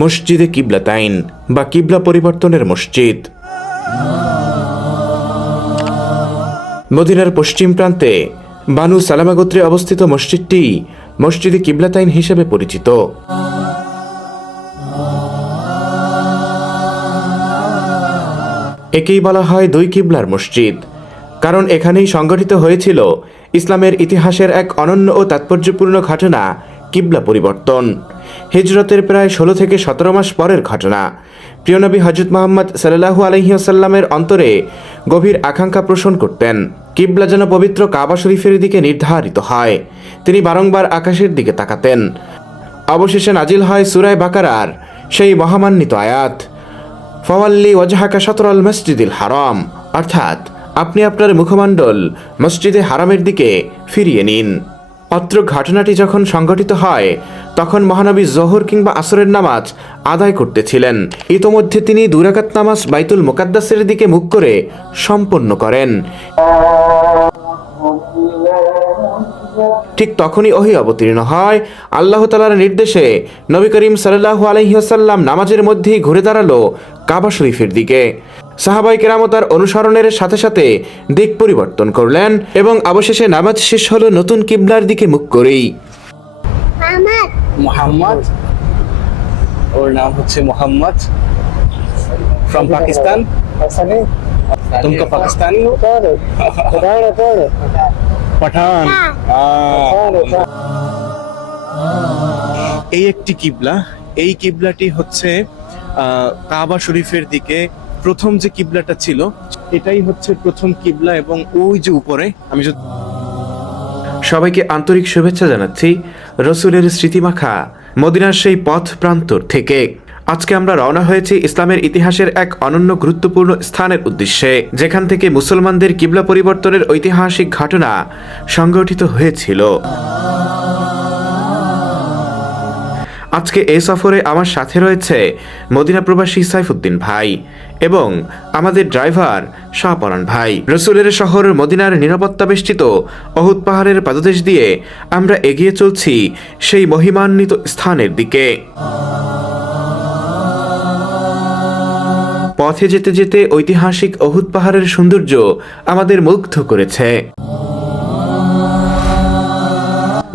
মসজিদে কিবলাতাইন বা কিবলা পরিবর্তনের মসজিদ। মদিনার পশ্চিম প্রান্তে বানু সালামা গোত্রে অবস্থিত মসজিদটি মসজিদে কিবলাতাইন হিসেবে পরিচিত। একেই বলা হয় দুই কিবলার মসজিদ, কারণ এখানেই সংগঠিত হয়েছিল ইসলামের ইতিহাসের এক অনন্য ও তাৎপর্যপূর্ণ ঘটনা, কিবলা পরিবর্তন। হিজরতের প্রায় 16 থেকে 17 মাস পরের ঘটনা। প্রিয়নবী হযরত মুহাম্মদ সাল্লাল্লাহু আলাইহি ওয়াসাল্লামের অন্তরে গভীর আকাঙ্ক্ষা পোষণ করতেন কিবলা যেন পবিত্র কাবা শরীফের দিকে নির্ধারিত হয়। তিনি বারংবার আকাশের দিকে তাকাতেন। অবশেষে নাজিল হয় সূরা বাকারার সেই মহামান্বিত আয়াত, ফাওয়াল্লি ওয়াজহাকা শাতরাল মসজিদিল হারাম, অর্থাৎ আপনি আপনার মুখমণ্ডল মসজিদে হারামের দিকে ফিরিয়ে নিন। অত্র ঘটনাটি যখন সংঘটিত হয় তখন মহানবী জোহর কিংবা আসরের নামাজ আদায় করতেছিলেন। ইতোমধ্যে তিনি 2 রাকাত নামাজ বাইতুল মুকাদ্দাসের দিকে মুখ করে সম্পন্ন করেন। ঠিক তখনই ওহী অবতীর্ণ হয়। আল্লাহ তাআলার নির্দেশে নবী করিম সাল্লাল্লাহু আলাইহি ওয়াসাল্লাম নামাজের মধ্যেই ঘুরে দাঁড়ালো কাবা শরীফের দিকে। সাহাবায়ে কেরাম তার অনুসরণের সাথে সাথে দিক পরিবর্তন করলেন এবং অবশেষে নামাজ শেষ হলো নতুন কিবলার দিকে মুখ করেই। মোহাম্মদ, ওর নাম হচ্ছে মোহাম্মদ, ফ্রম পাকিস্তান। तुमको पाकिस्तानी हो? পাঠান। এই একটি কিবলা, এই কিবলাটি হচ্ছে কাবা শরীফের দিকে প্রথম যে কিবলাটা ছিল এটাই হচ্ছে প্রথম কিবলা। এবং ওই যে উপরে আমি সবাইকে আন্তরিক শুভেচ্ছা জানাচ্ছি রসুলের স্মৃতিমাখা মদিনার সেই পথ প্রান্তর থেকে। আজকে আমরা রওনা হয়েছি ইসলামের ইতিহাসের এক অনন্য গুরুত্বপূর্ণ স্থানের উদ্দেশ্যে, যেখান থেকে মুসলমানদের কিবলা পরিবর্তনের ঐতিহাসিক ঘটনা সংগঠিত হয়েছিল। আজকে এই সফরে আমার সাথে রয়েছে মদিনা প্রবাসী সাইফুদ্দিন ভাই এবং আমাদের ড্রাইভার শাহপরান ভাই। রসুলের শহর মদিনার নিরাপত্তা বেষ্টিত অহুদ পাহাড়ের পাদদেশ দিয়ে আমরা এগিয়ে চলছি সেই মহিমান্বিত স্থানের দিকে। পথে যেতে যেতে ঐতিহাসিক অহুদ পাহাড়ের সৌন্দর্য আমাদের মুগ্ধ করেছে,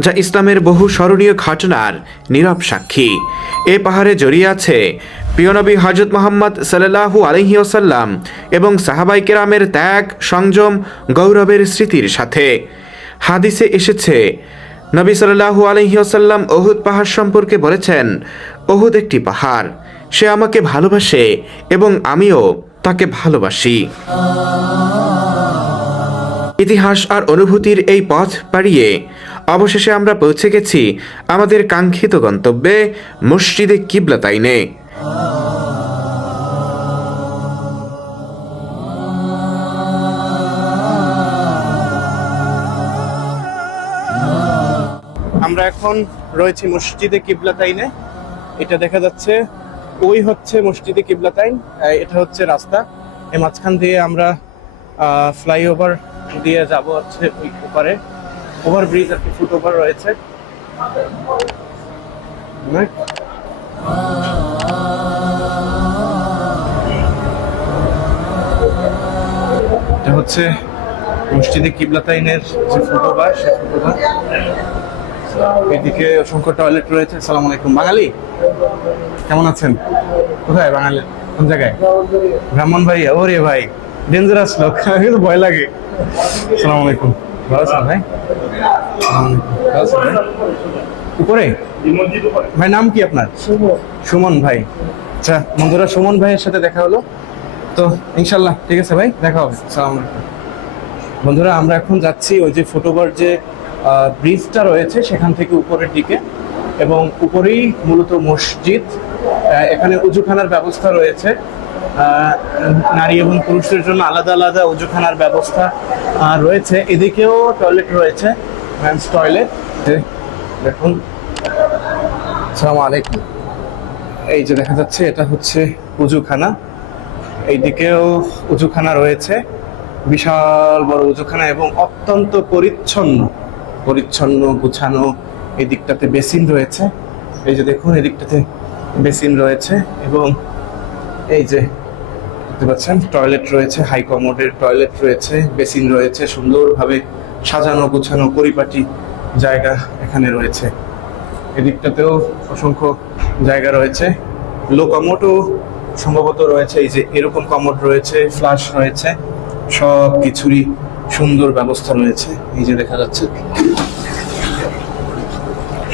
যা ইসলামের বহু স্মরণীয় ঘটনার নীরব সাক্ষী। এ পাহাড়ে জড়িয়ে আছে প্রিয়নবী হযরত মুহাম্মদ সাল্লাল্লাহু আলাইহি ওয়াসাল্লাম এবং সাহাবায়ে কেরামের ত্যাগ, সংযম, গৌরবের স্মৃতির সাথে। হাদিসে এসেছে নবী সাল্লাল্লাহু আলাইহি ওয়াসাল্লাম উহুদ পাহাড় সম্পর্কে বলেছেন, উহুদ একটি পাহাড়, সে আমাকে ভালোবাসে এবং আমিও তাকে ভালোবাসি। ইতিহাস আর অনুভূতির এই পথ পাড়িয়ে অবশেষে আমরা পৌঁছে গেছি আমাদের কাঙ্ক্ষিত গন্তব্যে, মসজিদে কিবলাতাইনে। আমরা এখন রয়েছি মসজিদে কিবলাতাইনে। এটা দেখা যাচ্ছে ওই হচ্ছে মসজিদে কিবলাতাইন, এটা হচ্ছে রাস্তা। এই মাঝখান দিয়ে আমরা ফ্লাইওভার দিয়ে যাব হচ্ছে ওই ওপারে, ওভারব্রিজ আর কি, ফুট ওভার রয়েছে। এটা হচ্ছে মসজিদে কিবলাতাইনের যে ফুট ওভার, সে ফুট ওভার। এদিকে অসংখ্য টয়লেট রয়েছে। আসসালামু আলাইকুম। বাঙালি কেমন আছেন? কোথায় বাঙালি? কোন জায়গায়? ব্রাহ্মণ ভাই। ওরে ভাই, ডেঞ্জারাস লোক, কিন্তু ভয় লাগে। আসসালামু আলাইকুম। ভালো আছেন ভাই? ভালো আছেন ভাই? উপরে ভাই, নাম কি আপনার? সুমন ভাই। আচ্ছা বন্ধুরা, সুমন ভাইয়ের সাথে দেখা হলো, তো ইনশাল্লাহ ঠিক আছে ভাই, দেখা হবে। আসসালামু আলাইকুম। বন্ধুরা, আমরা এখন যাচ্ছি ওই যে ফুটওভার যে ব্রিজটা রয়েছে সেখান থেকে উপরের দিকে, এবং উপরেই মূলত মসজিদ। এখানে উজুখানার ব্যবস্থা রয়েছে, নারী এবং পুরুষের জন্য আলাদা আলাদা উজুখানার ব্যবস্থা রয়েছে। এদিকেও টয়লেট রয়েছে, মেন্স টয়লেট। দেখুন, আসসালামু আলাইকুম। এই যে দেখা যাচ্ছে এটা হচ্ছে উজুখানা, এইদিকেও উজুখানা রয়েছে, বিশাল বড় উজুখানা এবং অত্যন্ত পরিচ্ছন্ন গুছানো। এই দিকটাতে বেসিন রয়েছে, এই যে দেখুন এদিকটাতে বেসিন রয়েছে এবং এই যে দেখতে পাচ্ছেন টয়লেট রয়েছে, হাই কমোডের টয়লেট রয়েছে, বেসিন রয়েছে, সুন্দরভাবে সাজানো গোছানো পরিপাটি জায়গা এখানে রয়েছে। এদিকটাতেও অসংখ্য জায়গা রয়েছে, লো কমোডও সম্ভবত রয়েছে। এই যে এরকম কমোড রয়েছে, ফ্লাশ রয়েছে, সব কিছুরই সুন্দর ব্যবস্থা রয়েছে। এই যে দেখা যাচ্ছে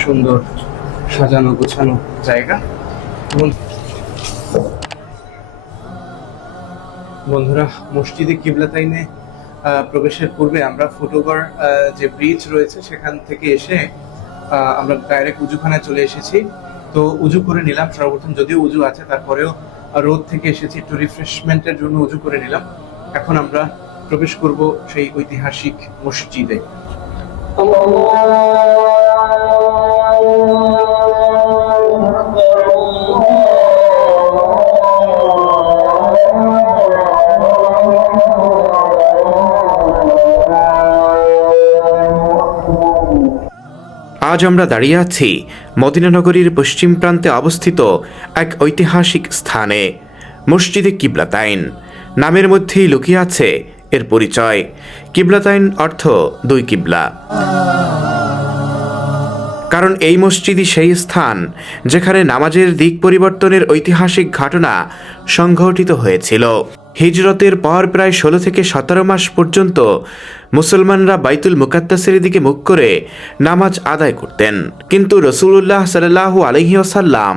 সুন্দর সাজানো গোছানো জায়গা। এবং বন্ধুরা, মসজিদে কিবলাতাইনে প্রবেশের পূর্বে আমরা ফুটওভার যে ব্রিজ রয়েছে সেখান থেকে এসে আমরা ডাইরেক্ট উজুখানায় চলে এসেছি। তো উজু করে নিলাম সর্বপ্রথম, যদিও উজু আছে তারপরেও রোদ থেকে এসেছি, একটু রিফ্রেশমেন্টের জন্য উজু করে নিলাম। এখন আমরা প্রবেশ করব সেই ঐতিহাসিক মসজিদে। আজ আমরা দাঁড়িয়ে আছি মদিনা নগরীর পশ্চিম প্রান্তে অবস্থিত এক ঐতিহাসিক স্থানে, মসজিদে কিবলাতাইন। নামের মধ্যেই লুকিয়ে আছে এর পরিচয়। কিবলাতাইন অর্থ দুই কিবলা। কারণ এই মসজিদই সেই স্থান যেখানে নামাজের দিক পরিবর্তনের ঐতিহাসিক ঘটনা সংঘটিত হয়েছিল। হিজরতের পর প্রায় 16 থেকে 17 মাস পর্যন্ত মুসলমানরা বাইতুল মুকাদ্দাসের দিকে মুখ করে নামাজ আদায় করতেন, কিন্তু রাসূলুল্লাহ সাল্লাল্লাহু আলাইহি ওয়াসাল্লাম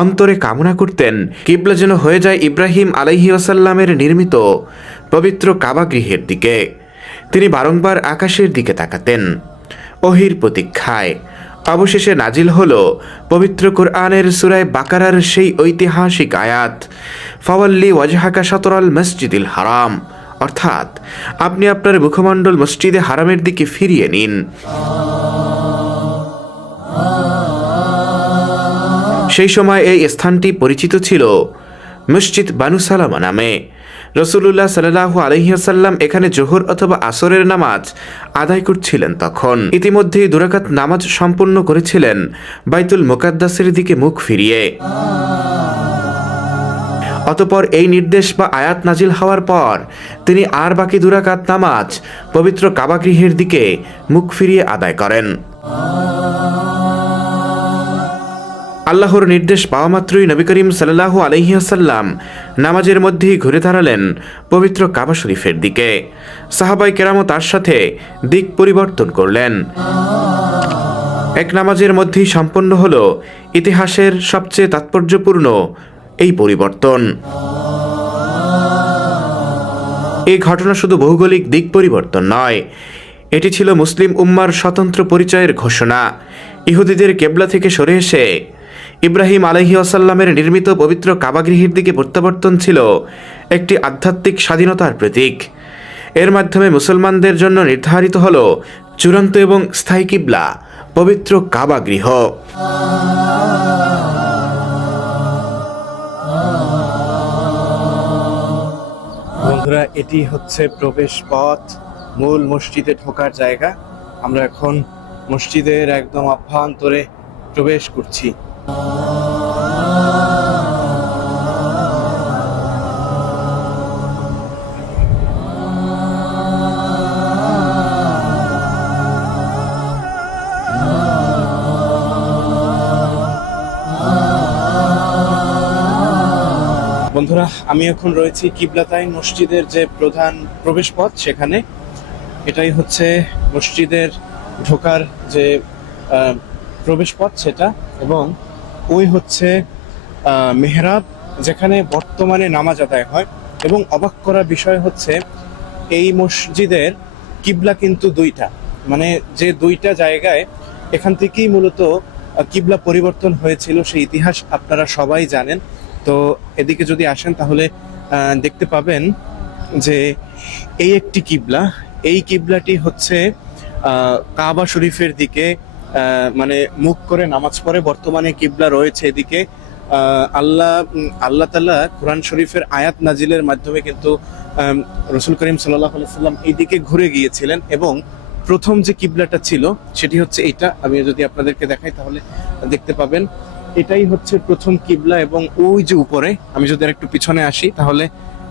অন্তরে কামনা করতেন কিবলা যেন হয়ে যায় ইব্রাহিম আলাইহি ওয়াসাল্লামের নির্মিত পবিত্র কাবা গৃহের দিকে। তিনি বারংবার আকাশের দিকে তাকাতেন ওহির প্রতীক্ষায়। অবশেষে নাজিল হলো পবিত্র কোরআনের সূরা বাকারার সেই ঐতিহাসিক আয়াত, ফাওয়াল্লি ওয়াজহাকা শাতরাল মসজিদিল হারাম, অর্থাৎ আপনি আপনার মুখমণ্ডল মসজিদে হারামের দিকে ফিরিয়ে নিন। সেই সময় এই স্থানটি পরিচিত ছিল মসজিদ বানু সালামা নামে। রাসূলুল্লাহ সাল্লাল্লাহু আলাইহি ওয়াসাল্লাম এখানে জোহর অথবা আসরের নামাজ আদায় করছিলেন। তখন ইতিমধ্যেই 2 রাকাত নামাজ সম্পন্ন করেছিলেন বাইতুল মুকাদ্দাসের দিকে মুখ ফিরিয়ে। অতঃপর এই নির্দেশ বা আয়াত নাজিল হওয়ার পর তিনি আর বাকি 2 রাকাত নামাজ পবিত্র কাবা গৃহের দিকে মুখ ফিরিয়ে আদায় করেন। আল্লাহর নির্দেশ পাওয়া মাত্রই নবী করিম সাল্লাল্লাহু আলাইহি ওয়াসাল্লাম নামাজের মধ্যেই ঘুরে দাঁড়ালেন পবিত্র কাবা শরীফের দিকে। সাহাবায়ে কেরামও তার সাথে দিক পরিবর্তন করলেন। এক নামাজের মধ্যেই সম্পন্ন হলো ইতিহাসের সবচেয়ে তাৎপর্যপূর্ণ এই পরিবর্তন। এই ঘটনা শুধু ভৌগোলিক দিক পরিবর্তন নয়, এটি ছিল মুসলিম উম্মার স্বতন্ত্র পরিচয়ের ঘোষণা। ইহুদিদের কেবলা থেকে সরে এসে ইব্রাহিম আলাইহি ওয়াসাল্লামের নির্মিত পবিত্র কাবাগৃহের দিকে প্রত্যাবর্তন ছিল একটি আধ্যাত্মিক স্বাধীনতার প্রতীক। এর মাধ্যমে মুসলমানদের জন্য নির্ধারিত হল চূড়ান্ত এবং স্থায়ী কিবলা, পবিত্র কাবাগৃহ। বন্ধুরা, এটি হচ্ছে প্রবেশ পথ, মূল মসজিদে ঢোকার জায়গা। আমরা এখন মসজিদের একদম অভ্যন্তরে প্রবেশ করছি। বন্ধুরা, আমি এখন রয়েছি কিবলাতাইন মসজিদের যে প্রধান প্রবেশ পথ সেখানে। এটাই হচ্ছে মসজিদের ঢোকার যে প্রবেশ পথ সেটা, এবং ওই হচ্ছে মেহরাব যেখানে বর্তমানে নামাজ আদায় হয়। এবং অবাক করার বিষয় হচ্ছে এই মসজিদের কিবলা কিন্তু 2টা, মানে যে 2টা জায়গায় এখান থেকেই মূলত কিবলা পরিবর্তন হয়েছিল, সেই ইতিহাস আপনারা সবাই জানেন। তো এদিকে যদি আসেন তাহলে দেখতে পাবেন যে এই একটি কিবলা, এই কিবলাটি হচ্ছে কাবা শরীফের দিকে মানে মুখ করে নামাজ পড়ে। বর্তমানে কিবলা রয়েছে এদিকে। আল্লাহ তাআলা কোরআন শরীফের আয়াত নাজিলের মাধ্যমে কিন্তু রাসূল করিম সাল্লাল্লাহু আলাইহি ওয়াসাল্লাম এইদিকে ঘুরে গিয়েছিলেন, এবং প্রথম যে কিবলাটা ছিল সেটি হচ্ছে এইটা। আমি যদি আপনাদেরকে দেখাই তাহলে দেখতে পাবেন এটাই হচ্ছে প্রথম কিবলা, এবং ওই যে উপরে, আমি যদি আর একটু পিছনে আসি, তাহলে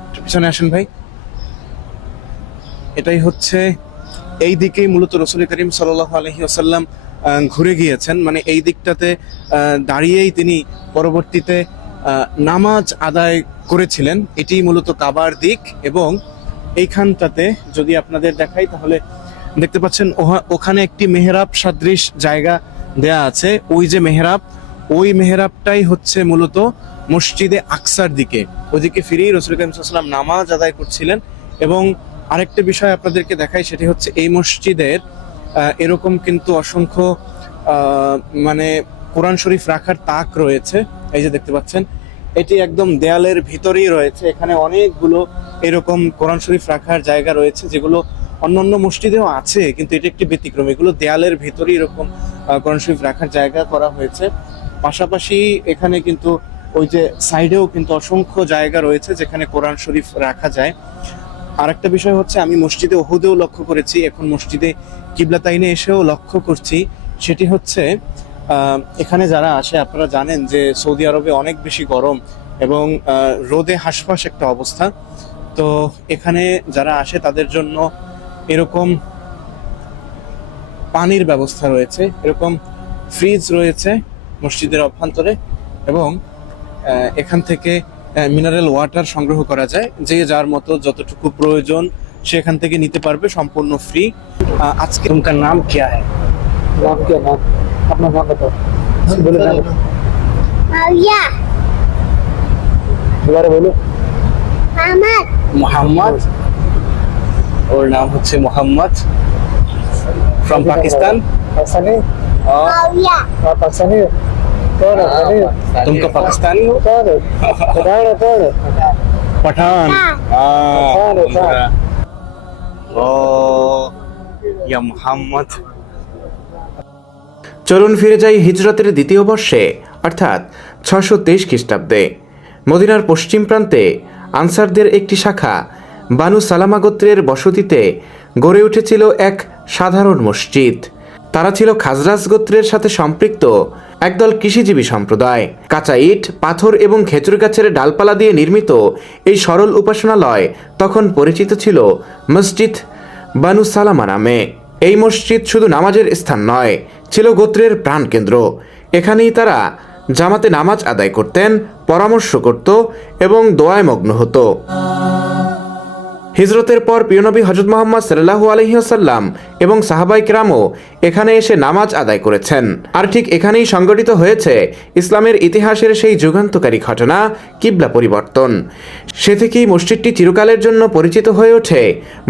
একটু পিছনে আসেন ভাই। এটাই হচ্ছে, এই দিকেই মূলত রাসূল করিম সাল্লাল্লাহু আলাইহি ওয়াসাল্লাম ঘুরে গিয়েছেন, মানে এই দিকটাতে দাঁড়িয়েই তিনি পরবর্তীতে নামাজ আদায় করেছিলেন। এটি মূলত কাবার দিক, এবং এইখানটাতে যদি আপনাদের দেখাই তাহলে দেখতে পাচ্ছেন ওখানে একটি মেহরাব সাদৃশ জায়গা দেয়া আছে। ওই যে মেহরাব, ওই মেহরাবটাই হচ্ছে মূলত মসজিদে আকসার দিকে, ওইদিকে ফিরেই রাসূল করিম সাল্লাল্লাহু আলাইহি ওয়াসাল্লাম নামাজ আদায় করছিলেন। এবং আরেকটা বিষয় আপনাদেরকে দেখাই, সেটি হচ্ছে এই মসজিদের এরকম কিন্তু অসংখ্য মানে কোরআন শরীফ রাখার তাক রয়েছে। এই যে দেখতে পাচ্ছেন, এটি একদম দেয়ালের ভিতরেই রয়েছে। এখানে অনেকগুলো এরকম কোরআন শরীফ রাখার জায়গা রয়েছে, যেগুলো অন্যান্য মসজিদেও আছে, কিন্তু এটি একটি ব্যতিক্রম। এগুলো দেয়ালের ভিতরেই এরকম কোরআন শরীফ রাখার জায়গা করা হয়েছে। পাশাপাশি এখানে কিন্তু ওই যে সাইডেও কিন্তু অসংখ্য জায়গা রয়েছে যেখানে কোরআন শরীফ রাখা যায়। আরেকটা বিষয় হচ্ছে, আমি মসজিদে উহুদেও লক্ষ্য করেছি, এখন মসজিদে কিবলাতাইনে এসেও লক্ষ্য করছি, সেটি হচ্ছে এখানে যারা আসে, আপনারা জানেন যে সৌদি আরবে অনেক বেশি গরম এবং রোদে হাঁসফাঁস একটা অবস্থা। তো এখানে যারা আসে তাদের জন্য এরকম পানির ব্যবস্থা রয়েছে, এরকম ফ্রিজ রয়েছে মসজিদের অভ্যন্তরে, এবং এখান থেকে মিনারেল ওয়াটার সংগ্রহ করা যায়। যে যার মতো যতটুকু প্রয়োজন সেখান থেকে নিতে পারবে, সম্পূর্ণ ফ্রি। আজকে তোমার নাম কি है? नाम क्या नाम अपना नाम बताओ बोलो नाम माविया दोबारा बोलो मोहम्मद মোহাম্মদ, ওর নাম হচ্ছে মোহাম্মদ, ফ্রম পাকিস্তান। ऐसा नहीं माविया आप पाकिस्तानी हो कौन है पाकिस्तानी हो तुमको पाकिस्तानी हो? कौन है कौन है पठान। पठान, पठान। ओ या मोहम्मद। চলুন ফিরে যাই হিজরতের দ্বিতীয় বর্ষে, অর্থাৎ 623 খ্রিস্টাব্দে। মদিনার পশ্চিম প্রান্তে আনসারদের একটি শাখা বানু সালামা গোত্রের বসতিতে গড়ে উঠেছিল এক সাধারণ মসজিদ। তারা ছিল খাজরাজ গোত্রের সাথে সম্পৃক্ত একদল কৃষিজীবী সম্প্রদায়। কাঁচা ইট, পাথর এবং খেজুর গাছের ডালপালা দিয়ে নির্মিত এই সরল উপাসনালয় তখন পরিচিত ছিল মসজিদ বানু সালামা নামে। এই মসজিদ শুধু নামাজের স্থান নয়, ছিল গোত্রের প্রাণকেন্দ্র। এখানেই তারা জামাতে নামাজ আদায় করতেন, পরামর্শ করত এবং দোয়ায় মগ্ন হতো। হিজরতের পর প্রিয়নবী হযরত মুহাম্মদ সাল্লাল্লাহু আলাইহি ওয়াসাল্লাম এবং সাহাবায়ে কেরামও এখানে এসে নামাজ আদায় করেছেন। আর ঠিক এখানেই সংঘটিত হয়েছে ইসলামের ইতিহাসের সেই যুগান্তকারী ঘটনা, কিবলা পরিবর্তন। সে থেকেই মসজিদটি চিরকালের জন্য পরিচিত হয়ে ওঠে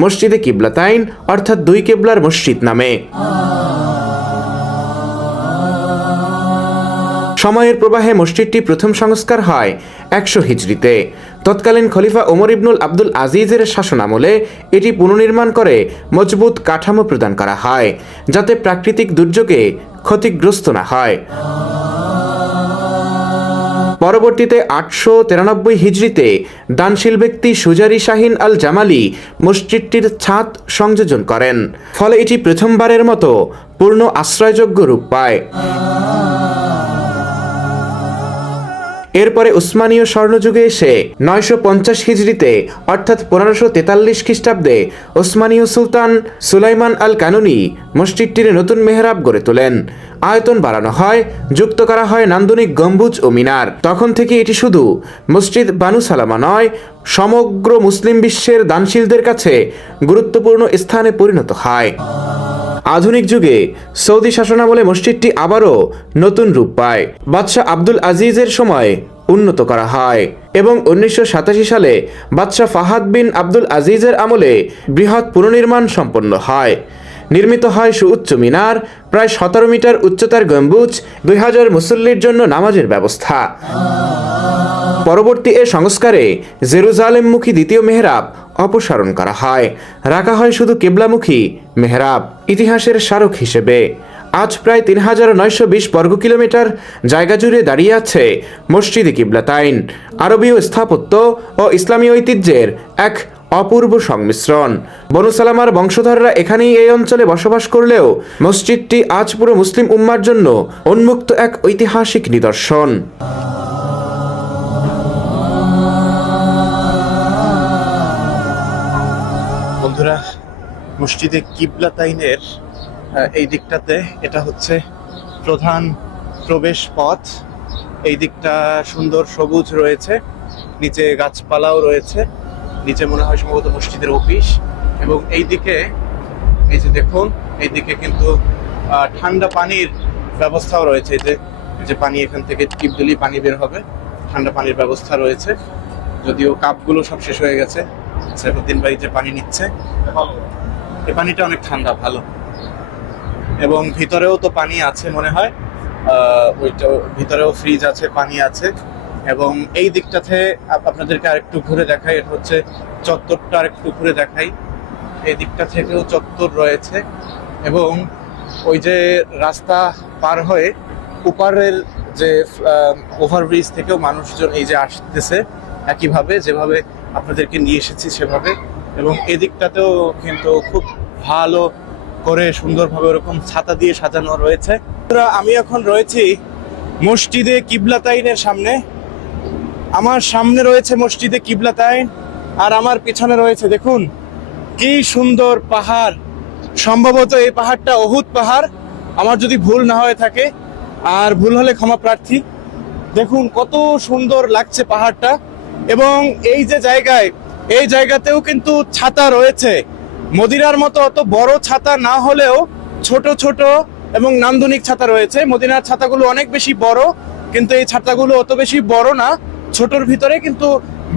মসজিদে কিবলাতাইন, অর্থাৎ দুই কিবলার মসজিদ নামে। সময়ের প্রবাহে মসজিদটি প্রথম সংস্কার হয় 100 হিজরিতে। তৎকালীন খলিফা ওমর ইবনুল আব্দুল আজিজের শাসনামলে এটি পুনর্নির্মাণ করে মজবুত কাঠামো প্রদান করা হয়, যাতে প্রাকৃতিক দুর্যোগে ক্ষতিগ্রস্ত না হয়। পরবর্তীতে 893 হিজরিতে দানশীল ব্যক্তি সুজারি শাহিন আল জামালি মসজিদটির ছাদ সংযোজন করেন, ফলে এটি প্রথমবারের মতো পূর্ণ আশ্রয়যোগ্য রূপ পায়। এরপরে উসমানীয় স্বর্ণযুগে এসে 950 হিজরিতে অর্থাৎ 1543 খ্রিস্টাব্দে ওসমানীয় সুলতান সুলাইমান আল কানুনি মসজিদটির নতুন মেহরাব গড়ে তোলেন। আয়তন বাড়ানো হয়, যুক্ত করা হয় নান্দনিক গম্বুজ ও মিনার। তখন থেকে এটি শুধু মসজিদ বানু সালামা নয়, সমগ্র মুসলিম বিশ্বের দানশীলদের কাছে গুরুত্বপূর্ণ স্থানে পরিণত হয়। আধুনিক যুগে সৌদি শাসনামলে মসজিদটি আবারও নতুন রূপ পায়। বাদশাহ আব্দুল আজিজের সময় উন্নত করা হয় এবং 1987 সালে বাদশাহ ফাহাদ বিন আব্দুল আজিজের আমলে বৃহৎ পুনর্নির্মাণ সম্পন্ন হয়। নির্মিত হয় সুউচ্চ মিনার, প্রায় 17 মিটার উচ্চতার গম্বুজ, 2000 মুসল্লির জন্য নামাজের ব্যবস্থা। পরবর্তী এ সংস্কারে জেরুজালেমমুখী দ্বিতীয় মেহরাব অপসারণ করা হয়, রাখা হয় শুধু কেবলামুখী মেহরাব। ইতিহাসের স্মারক হিসেবে আজ প্রায় 3920 বর্গ কিলোমিটার জায়গা জুড়ে দাঁড়িয়ে আছে মসজিদে কিবলাতাইন, আরবীয় স্থাপত্য ও ইসলামী ঐতিহ্যের এক অপূর্ব সংমিশ্রণ। বনু সালামার বংশধররা এখানেই এই অঞ্চলে বসবাস করলেও মসজিদটি আজ পুরো মুসলিম উম্মার জন্য উন্মুক্ত এক ঐতিহাসিক নিদর্শন। বন্ধুরা, মসজিদে কিবলাতাইনের এই দিকটাতে এটা হচ্ছে প্রধান প্রবেশ পথ। এই দিকটা সুন্দর সবুজ রয়েছে, নিচে গাছপালাও রয়েছে, নিচে মনে হয় সম্ভবত মসজিদের অফিস। এবং এই দিকে এই যে দেখুন, এই দিকে কিন্তু ঠান্ডা পানির ব্যবস্থাও রয়েছে। এই যে পানি এখান থেকে টিপ দিলেই পানি বের হবে, ঠান্ডা পানির ব্যবস্থা রয়েছে। যদিও কাপগুলো সব শেষ হয়ে গেছে, সাইফুদ্দিন ভাই যে পানি নিচ্ছে, এই পানিটা অনেক ঠান্ডা, ভালো। এবং ভিতরেও তো পানি আছে মনে হয়, ওইটা ভিতরেও ফ্রিজ আছে, পানি আছে। এবং এই দিকটাতে আপনাদেরকে আরেকটু ঘুরে দেখাই, এটা হচ্ছে চত্বরটা আরেকটু ঘুরে দেখাই। এই দিকটা থেকেও চত্বর রয়েছে এবং ওই যে রাস্তা পার হয়ে ওপারের যে ওভারব্রিজ থেকেও মানুষজন এই যে আসতেছে একইভাবে, যেভাবে আপনাদেরকে নিয়ে এসেছি সেভাবে। এবং এদিকটাতেও কিন্তু খুব ভালো করে সুন্দরভাবে ওরকম ছাতা দিয়ে সাজানো রয়েছে। আমি এখন রয়েছি মসজিদে কিবলাতাইনের সামনে। আমার সামনে রয়েছে মসজিদে কিবলাতাইন, আর আমার পিছনে রয়েছে দেখুন কি সুন্দর পাহাড়। সম্ভবত এই পাহাড়টা অহুদ পাহাড়, আমার যদি ভুল না হয়ে থাকে, আর ভুল হলে ক্ষমা প্রার্থী। দেখুন কত সুন্দর লাগছে পাহাড়টা। এবং এই যে জায়গায়, এই জায়গাতেও কিন্তু ছাতা রয়েছে। মদিনার মতো অত বড় ছাতা না হলেও ছোট ছোট এবং নান্দনিক ছাতা রয়েছে। মদিনার ছাতাগুলো অনেক বেশি বড়, কিন্তু এই ছাতাগুলো অত বেশি বড় না, ছোটর ভিতরে কিন্তু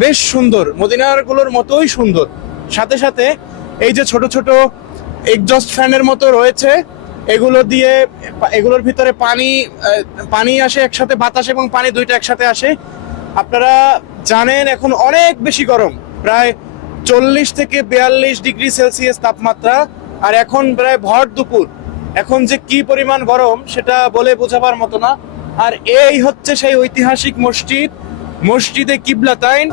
বেশ সুন্দর, মদিনার গুলোর মতোই সুন্দর। সাথে সাথে এই যে ছোট ছোট এক্সজস্ট ফ্যানের মতো রয়েছে, এগুলো দিয়ে এগুলোর ভিতরে পানি আসে একসাথে, বাতাস এবং পানি দুইটা একসাথে আসে। আপনারা জানেন এখন অনেক বেশি গরম, প্রায় 40 থেকে 42 ডিগ্রি সেলসিয়াস তাপমাত্রা, আর এখন প্রায় ভর দুপুর। এখন যে কি পরিমাণ গরম সেটা বলে বোঝাবার মতো না। আর এই হচ্ছে সেই ঐতিহাসিক মসজিদে কিবলাতাইন।